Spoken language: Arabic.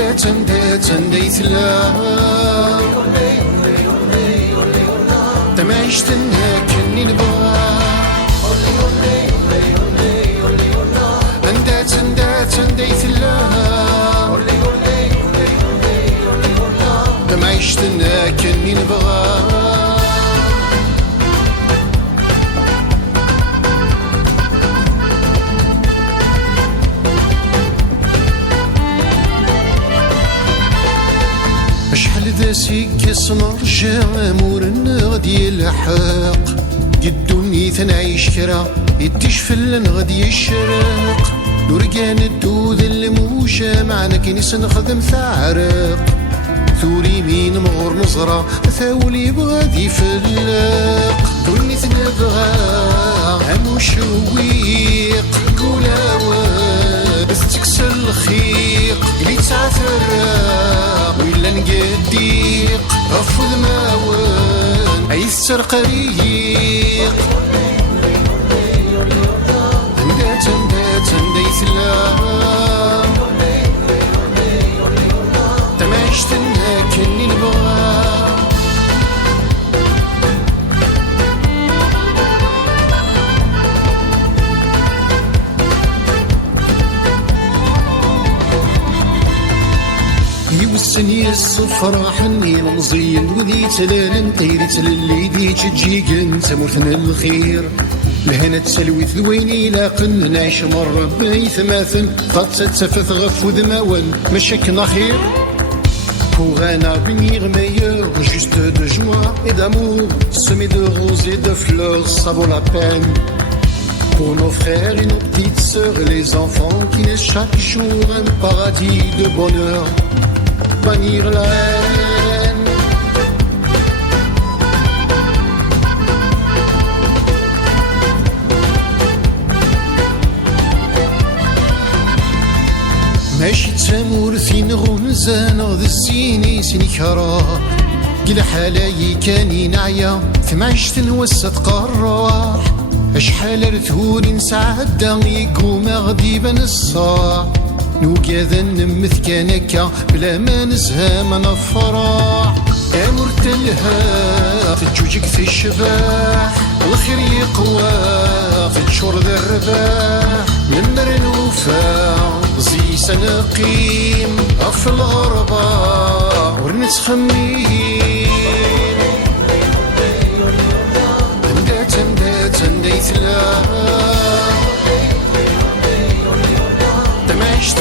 تنديت لا تمعيشت كني نبغى تنديت لا تمعيشت كني نبغى شحال داسي كيصنر جامور غادي يلحق قدوني تنعيش كرا يديش فلان غادي يشرق نورقان الدود الموجة معنا كنيس نخدم ثعرق ثوري مين مغور نزرة ثاولي بغادي يفلق دوني تنبغى عمو شويق قولاوات بس تكسر الخيق اللي تعثر ولا نقديق غفو الماوان عيسر قريق تنديت لا تمعيشت كني نبغى يوسني الصفر حني مزين وذي تلال طيرت للي دي تجيك تمرثنا الخير لهنا تسلوي ثويني لاقن نعيش مرة بيث ماثل تتفث غفو دماوان مشاكنا خير Pour un avenir meilleur, juste de joie et d'amour, semé de roses et de fleurs, ça vaut la peine. Pour nos frères et nos petites sœurs et les enfants qui naissent chaque jour un paradis de bonheur, bannir la haine. ماشي تسامورثين غنزان غد السيني سيني كراه قل حالاي كاني نعيا ثمعشت نوسط قراح اشحال رثور نسعدا يقوم غديبا الصاع نوكاذا نمث كانكا بلا ما نزهى من الفراح امرت لها تجوجك في الشباح الخير يقوى في الشور ذا الرباح نمر الوفا زي سنقيم في الغربة ورنتخمين تنديت لا تمعيشت